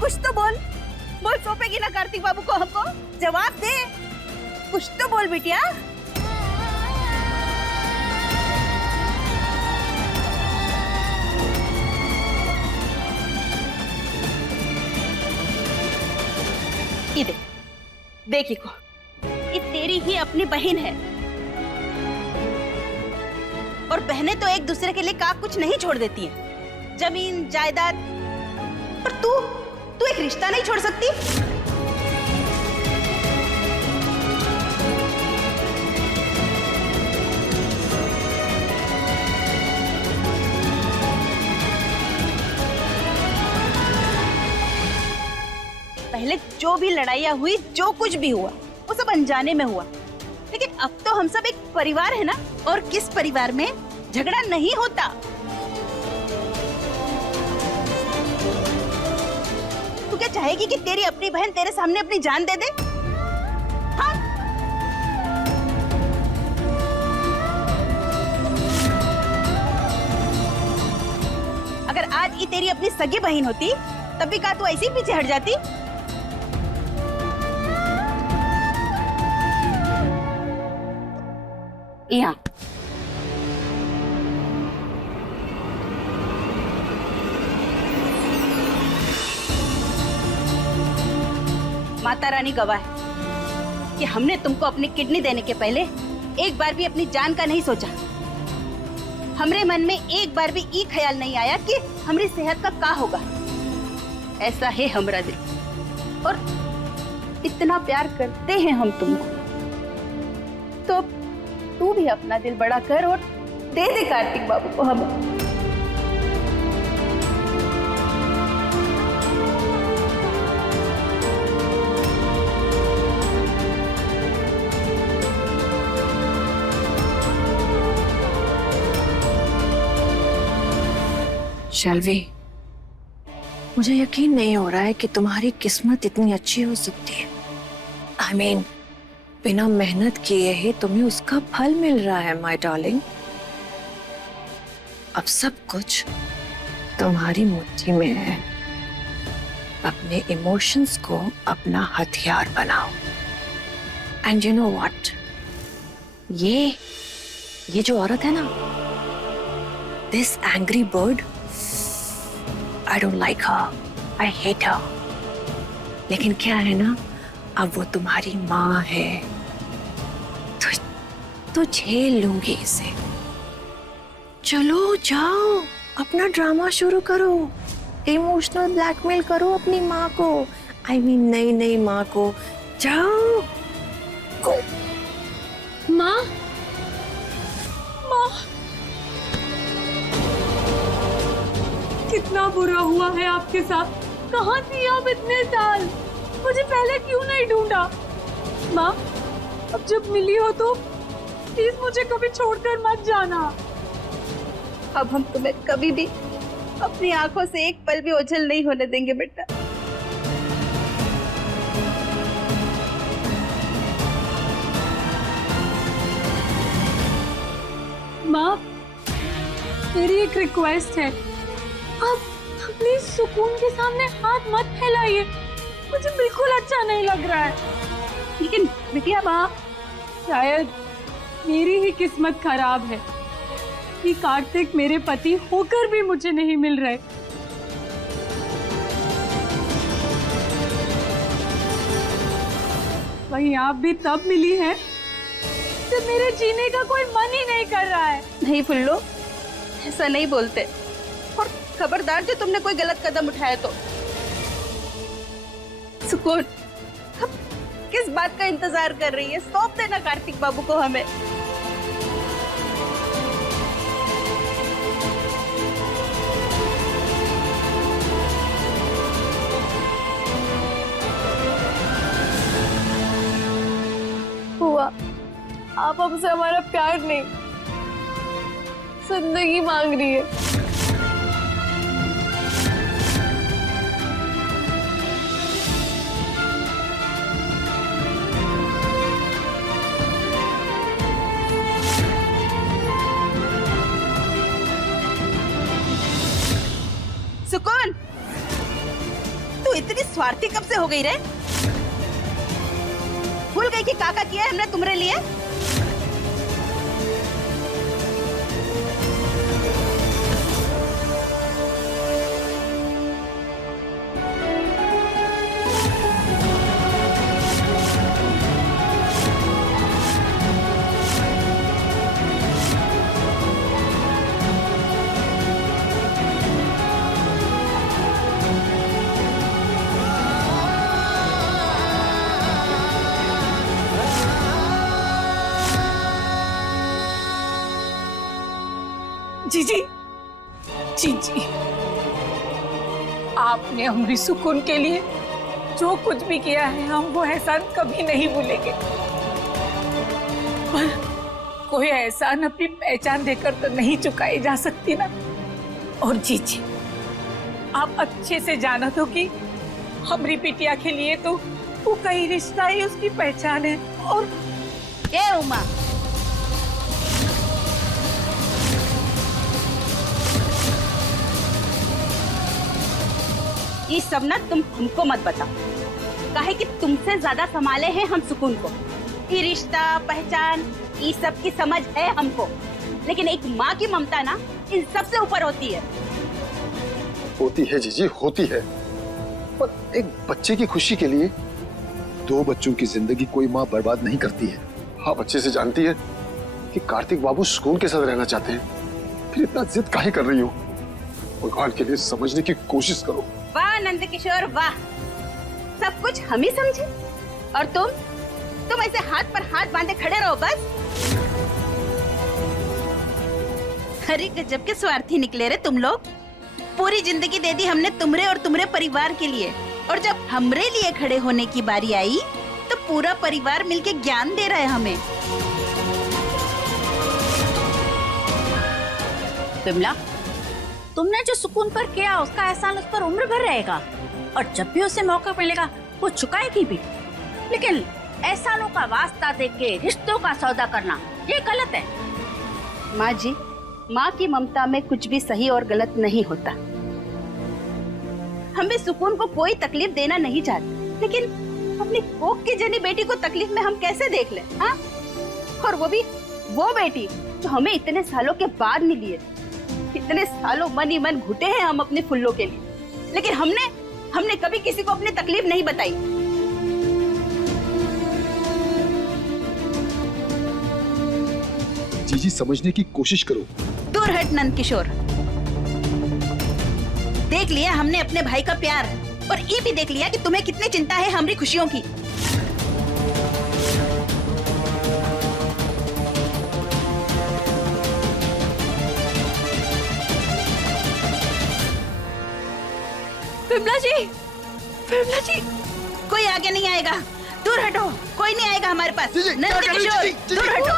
कुछ तो बोल। बोल, सौंपेगी ना कार्तिक बाबू को हमको? जवाब दे, कुछ तो बोल बिटिया। ये देख, देखी को, ये तेरी ही अपनी बहन है, और बहनें तो एक दूसरे के लिए का कुछ नहीं छोड़ देती हैं, जमीन जायदाद। पर तू एक रिश्ता नहीं छोड़ सकती? पहले जो भी लड़ाइयाँ हुई, जो कुछ भी हुआ, वो सब अनजाने में हुआ, लेकिन अब तो हम सब एक परिवार है ना, और किस परिवार में झगड़ा नहीं होता। तू क्या चाहेगी कि तेरी अपनी बहन तेरे सामने अपनी जान दे दे? हाँ? अगर आज ये तेरी अपनी सगी बहन होती, तब भी का तू ऐसे ही पीछे हट जाती? यहाँ माता रानी गवाह है कि हमने तुमको अपनी किडनी देने के पहले एक बार भी अपनी जान का नहीं सोचा। हमरे मन में एक बार भी ये ख्याल नहीं आया कि हमारी सेहत का क्या होगा। ऐसा है हमारा दिल, और इतना प्यार करते हैं हम तुमको, तो तू भी अपना दिल बड़ा कर और दे दे कार्तिक बाबू को हमें। शैलवी, मुझे यकीन नहीं हो रहा है कि तुम्हारी किस्मत इतनी अच्छी हो सकती है। I mean, बिना मेहनत किए ही तुम्हें उसका फल मिल रहा है माय डार्लिंग। अब सब कुछ तुम्हारी मुट्ठी में है। अपने इमोशंस को अपना हथियार बनाओ। एंड यू नो व्हाट, ये जो औरत है ना, this angry bird, I don't like her, I hate her। लेकिन क्या है ना, अब वो तुम्हारी माँ है, तो झेल लूंगी इसे। चलो जाओ, अपना ड्रामा शुरू करो, इमोशनल ब्लैकमेल करो अपनी माँ को, I mean नई माँ को। जाओ को। माँ, माँ, कितना बुरा हुआ है आपके साथ। कहाँ थी आप इतने साल? मुझे पहले क्यों नहीं ढूंढा? माँ, अब जब मिली हो तो प्लीज मुझे कभी छोड़कर मत जाना। अब हम तुम्हें कभी भी अपनी आंखों से एक पल भी ओझल नहीं होने देंगे बेटा। माँ, मेरी एक रिक्वेस्ट है, आप प्लीज सुकून के सामने हाथ मत फैलाइए, मुझे बिल्कुल अच्छा नहीं लग रहा है। लेकिन बिटिया, माँ, शायद मेरी ही किस्मत खराब है कि कार्तिक मेरे पति होकर भी मुझे नहीं मिल रहे। वहीं आप भी तब मिली हैं जब मेरे जीने का कोई मन ही नहीं कर रहा है। नहीं फुल्लो, ऐसा नहीं बोलते, और खबरदार जो तुमने कोई गलत कदम उठाया तो। सुकून, अब किस बात का इंतजार कर रही है? सौंप देना कार्तिक बाबू को हमें। हुआ, आप हमसे हमारा प्यार नहीं, जिंदगी मांग रही है। सुकून, तू इतनी स्वार्थी कब से हो गई रे? भूल गई कि काका किया है हमने तुम्हारे लिए? जी जी जी जी, आपने हमारी सुकून के लिए जो कुछ भी किया है हम वो एहसान कभी नहीं भूलेंगे। पर कोई एहसान अपनी पहचान देकर तो नहीं चुकाई जा सकती ना। और जी जी, आप अच्छे से जाना तो कि हमारी बिटिया के लिए तो वो कई रिश्ता ही उसकी पहचान है। और ए उमा, ये सब ना तुम हमको मत बताओ, काहे कि तुमसे ज्यादा संभाले हैं हम सुकून को। ये रिश्ता पहचान ये सब की समझ है हमको, लेकिन एक माँ की ममता ना इन सब से ऊपर होती है। होती है जीजी, होती है, पर एक बच्चे की खुशी के लिए 2 बच्चों की जिंदगी कोई माँ बर्बाद नहीं करती है। हाँ, बच्चे से जानती है कि कार्तिक बाबू सुकून के साथ रहना चाहते हैं, फिर इतना जिद काहे कर रही हो? भगवान के लिए समझने की कोशिश करो। वाह नंद किशोर वाह, सब कुछ हम ही समझे और तुम ऐसे हाथ पर हाथ बांधे खड़े रहो बस। अरे गजब के स्वार्थी निकले रे तुम लोग। पूरी जिंदगी दे दी हमने तुमरे और तुमरे परिवार के लिए, और जब हमरे लिए खड़े होने की बारी आई तो पूरा परिवार मिलके ज्ञान दे रहा है हमें। बिमला, तुमने जो सुकून पर किया उसका एहसान उस पर उम्र भर रहेगा, और जब भी उसे मौका मिलेगा वो चुकाएगी भी। लेकिन एहसानों का वास्ता देके रिश्तों का सौदा करना ये गलत है। माँ जी, माँ की ममता में कुछ भी सही और गलत नहीं होता। हम भी सुकून को कोई तकलीफ देना नहीं चाहते, लेकिन अपनी कोख की जनी बेटी को तकलीफ में हम कैसे देख लें? हाँ, और वो भी वो बेटी जो हमें इतने सालों के बाद मिली है। इतने सालों मन ही मन घुटे हैं हम अपने फुल्लों के लिए, लेकिन हमने कभी किसी को अपनी तकलीफ नहीं बताई। जीजी, समझने की कोशिश करो। दूर हट नंद किशोर, देख लिया हमने अपने भाई का प्यार, और ये भी देख लिया कि तुम्हें कितनी चिंता है हमारी खुशियों की। विमला जी, कोई आगे नहीं आएगा, दूर हटो, कोई नहीं आएगा हमारे पास। नंद किशोर, दूर हटो।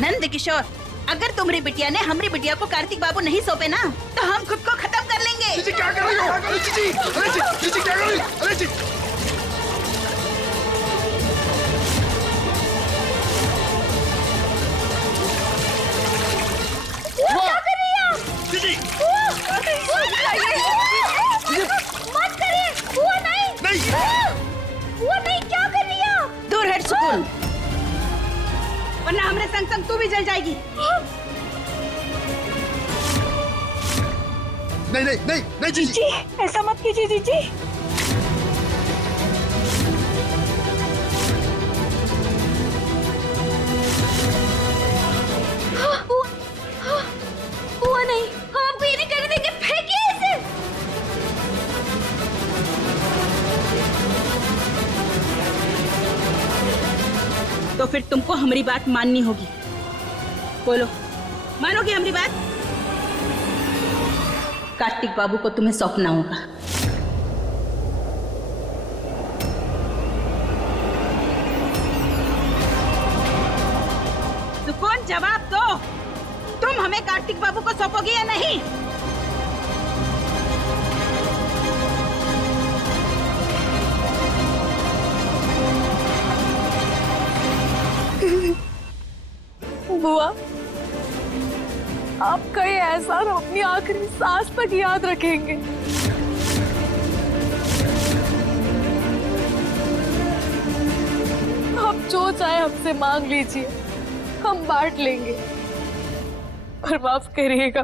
नंद किशोर, अगर तुम्हारी बिटिया ने हमारी बिटिया को कार्तिक बाबू नहीं सौंपे ना, तो हम खुद को खत्म कर लेंगे। जीजी क्या कर रही हो? जीजी, अरे जीजी क्या कर रही हो? अरे जी, क्या कर रही है? जीजी, मत करिए, वो नहीं, वो नहीं, क्या कर रही है? दूर हट सुकून, वरना हमारे संग संग तू भी जल जाएगी। नहीं जीजी। जी ऐसा मत कीजिए जीजी। वो नहीं, हम आपको ये नहीं करने देंगे, फेंकिए इसे। तो फिर तुमको हमारी बात माननी होगी। बोलो, मानोगे हमारी बात? कार्तिक बाबू को तुम्हें सौंपना होगा। सुकून, जवाब दो, तुम हमें कार्तिक बाबू को सौंपोगे या नहीं? बुआ, आपका ये एहसान अपनी आखिरी सांस तक याद रखेंगे। चाहे हमसे मांग लीजिए, हम बांट लेंगे। पर माफ करिएगा,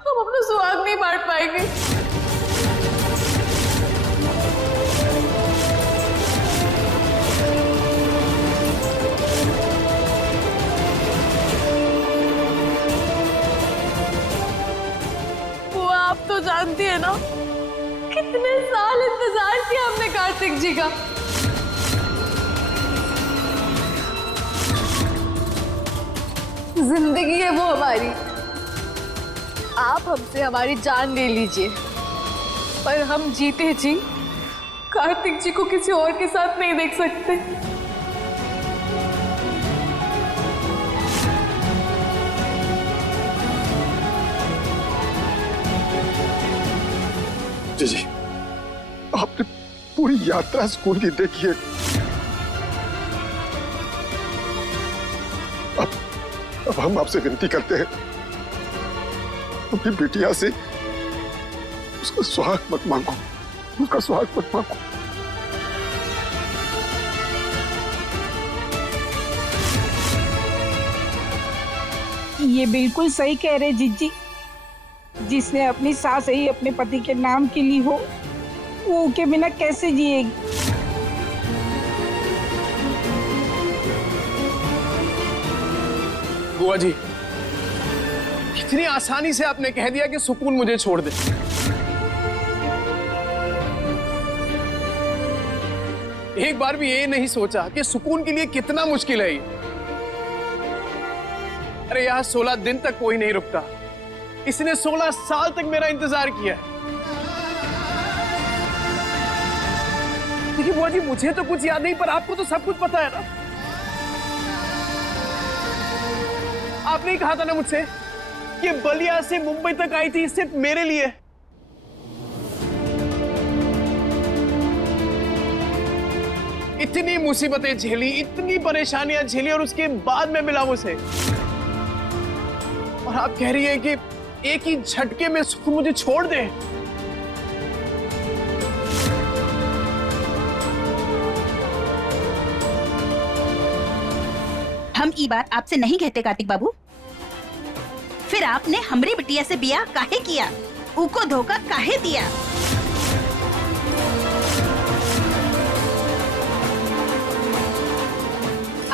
हम अपना सुहाग नहीं बांट पाएंगे। वो आप तो जानती है ना, कितने साल इंतजार किया हमने कार्तिक जी का। जिंदगी है वो हमारी। आप हमसे हमारी जान ले लीजिए, पर हम जीते जी कार्तिक जी को किसी और के साथ नहीं देख सकते। जी आपने पूरी यात्रा सुकून की देखी है। अब हम आपसे विनती करते हैं, अपनी बिटिया से उसका सुहाग मत मांगो, उसका सुहाग मत मांगो। ये बिल्कुल सही कह रहे जीजी। जिसने अपनी सास ही अपने पति के नाम की ली हो, वो उनके बिना कैसे जिएगी। बुआ जी, कितनी आसानी से आपने कह दिया कि सुकून मुझे छोड़ दे। एक बार भी ये नहीं सोचा कि सुकून के लिए कितना मुश्किल है ये। अरे यहाँ 16 दिन तक कोई नहीं रुकता, इसने 16 साल तक मेरा इंतजार किया है। देखिए बुआ जी, मुझे तो कुछ याद नहीं, पर आपको तो सब कुछ पता है ना। आपने ही कहा था ना मुझसे कि बलिया से मुंबई तक आई थी सिर्फ मेरे लिए। इतनी मुसीबतें झेली, इतनी परेशानियां झेली, और उसके बाद मैं मिला उसे। और आप कह रही हैं कि एक ही झटके में सुकून मुझे छोड़ दे। हम ई बात आपसे नहीं कहते कार्तिक बाबू। फिर आपने हमरी बिटिया से बिया काहे किया, उको धोखा काहे दिया?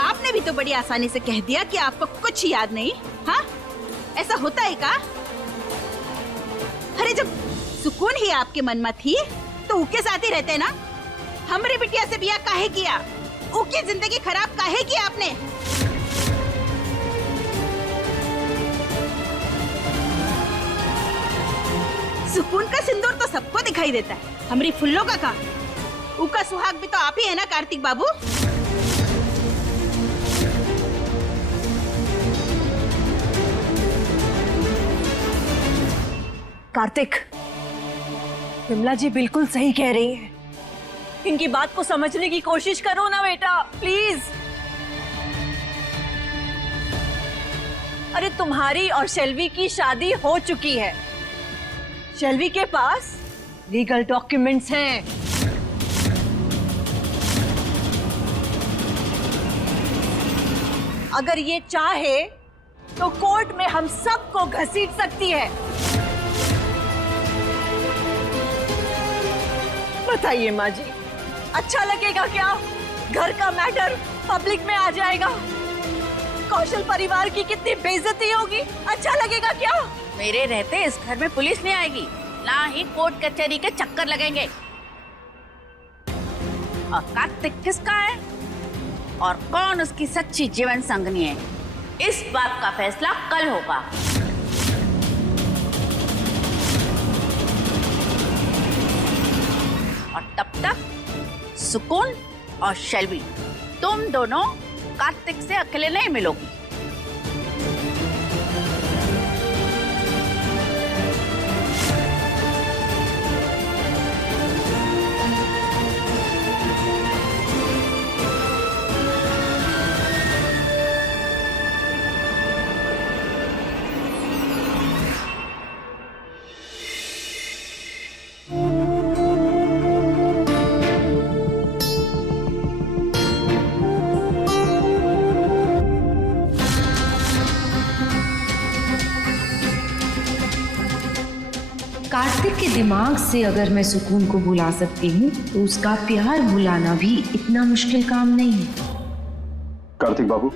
आपने भी तो बड़ी आसानी से कह दिया कि आपको कुछ याद नहीं। हाँ, ऐसा होता है का? अरे जब सुकून ही आपके मन में थी तो उके साथ ही रहते ना। हमरी बिटिया से बिया काहे किया, उकी जिंदगी खराब काहे किया आपने? सुकून का सिंदूर तो सबको दिखाई देता है, हमरी फुल्लों का कहाँ? उका सुहाग भी तो आप ही है ना कार्तिक बाबू। कार्तिक, विमला जी बिल्कुल सही कह रही है। इनकी बात को समझने की कोशिश करो ना बेटा, प्लीज। अरे तुम्हारी और शेल्वी की शादी हो चुकी है। शेल्वी के पास लीगल डॉक्यूमेंट्स हैं। अगर ये चाहे तो कोर्ट में हम सबको घसीट सकती है। बताइए माँ जी, अच्छा लगेगा क्या? घर का मैटर पब्लिक में आ जाएगा, कौशल परिवार की कितनी बेइज्जती होगी। अच्छा लगेगा क्या? मेरे रहते इस घर में पुलिस नहीं आएगी, ना ही कोर्ट कचहरी के चक्कर लगेंगे। और कार्तिक किसका है और कौन उसकी सच्ची जीवन संगनी है, इस बात का फैसला कल होगा। और तब तक सुकून और शेल्वी, तुम दोनों कार्तिक से अकेले नहीं मिलोगी। दिमाग से अगर मैं सुकून को भुला सकती हूँ तो उसका प्यार भुलाना भी इतना मुश्किल काम नहीं है। कार्तिक बाबू,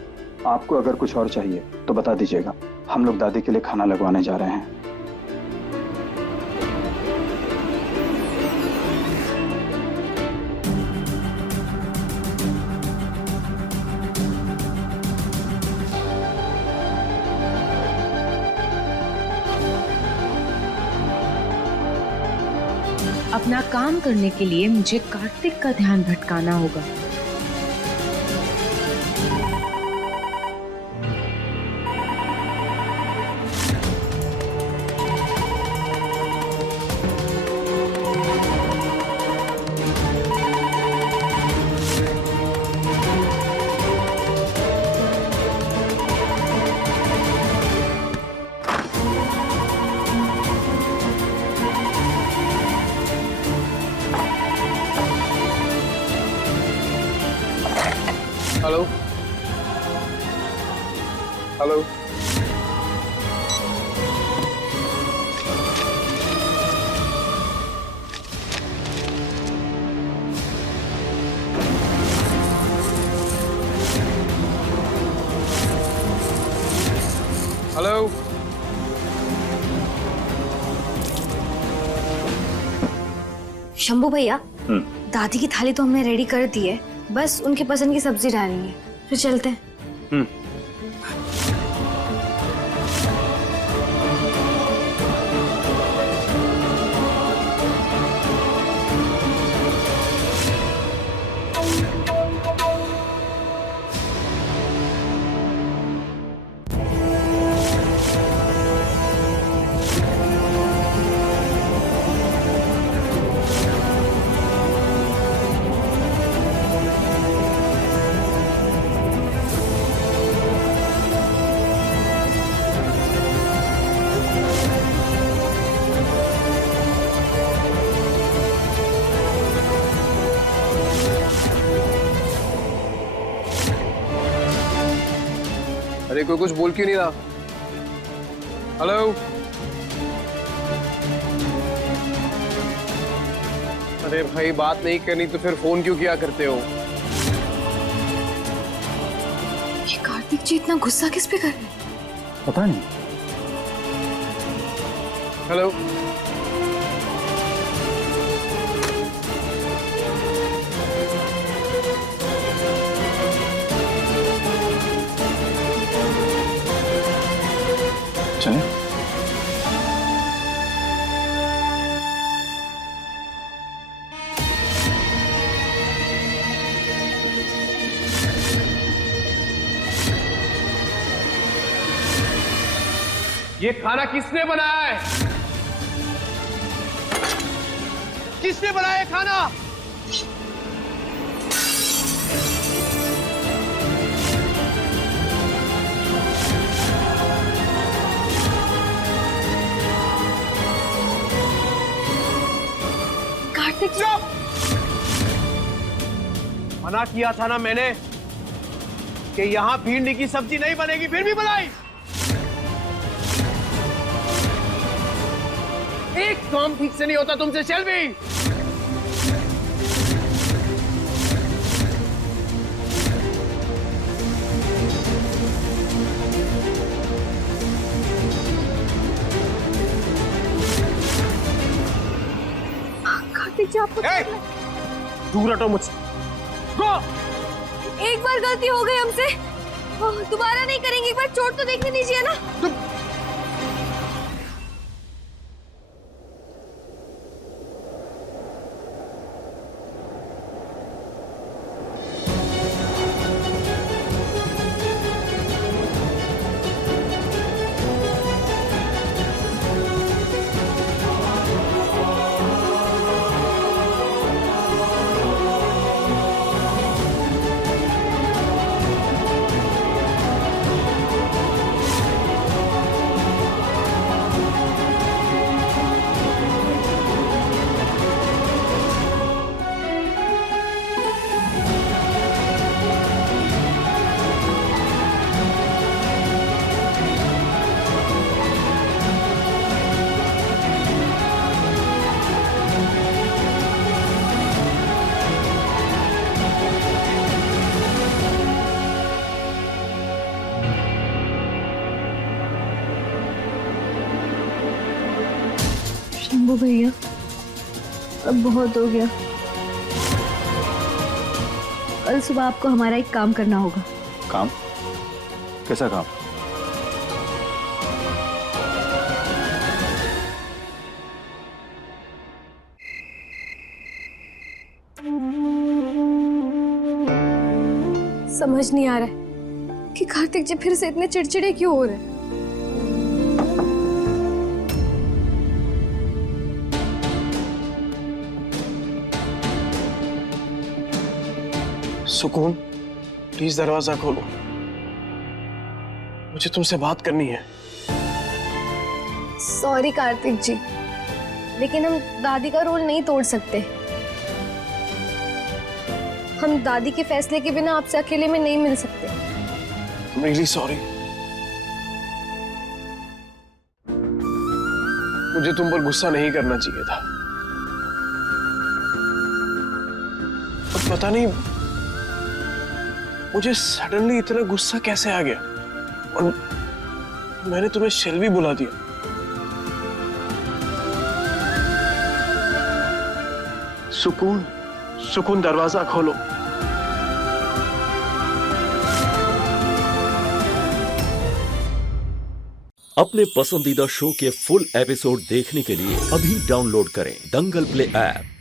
आपको अगर कुछ और चाहिए तो बता दीजिएगा। हम लोग दादी के लिए खाना लगवाने जा रहे हैं। अपना काम करने के लिए मुझे कार्तिक का ध्यान भटकाना होगा। Hello hello, hello. शंभू भैया, दादी की थाली तो हमने रेडी कर दी है, बस उनके पसंद की सब्जी डालनी है, फिर चलते हैं। अरे कोई कुछ बोल क्यों नहीं रहा? हेलो। अरे भाई, बात नहीं करनी तो फिर फोन क्यों किया करते हो? ये कार्तिक जी इतना गुस्सा किस पे कर रहे हैं? पता नहीं। हेलो। चलें? ये खाना किसने बनाया है? किसने बनाया है खाना? कार्तिक जी, चुप! मना किया था ना मैंने कि यहां भिंडी की सब्जी नहीं बनेगी, फिर भी बनाई। एक काम ठीक से नहीं होता तुमसे, शेल्वी। कार्तिक जी आपको दूर हटो मुझसे। गो! एक बार गलती हो गई हमसे, दोबारा नहीं करेंगे। एक बार चोट तो देखने दीजिए ना। शंभू भैया, अब बहुत हो गया। कल सुबह आपको हमारा एक काम करना होगा। काम? कैसा काम? समझ नहीं आ रहा है कि कार्तिक जी फिर से इतने चिड़चिड़े क्यों हो रहे हैं। सुकून, प्लीज दरवाजा खोलो, मुझे तुमसे बात करनी है। सॉरी कार्तिक जी, लेकिन हम दादी का रोल नहीं तोड़ सकते। हम दादी के फैसले के बिना आपसे अकेले में नहीं मिल सकते। I'm really sorry। मुझे तुम पर गुस्सा नहीं करना चाहिए था। अब पता नहीं मुझे सडनली इतना गुस्सा कैसे आ गया और मैंने तुम्हें शेल्वी बुला दिया। सुकून, सुकून दरवाजा खोलो। अपने पसंदीदा शो के फुल एपिसोड देखने के लिए अभी डाउनलोड करें दंगल प्ले ऐप।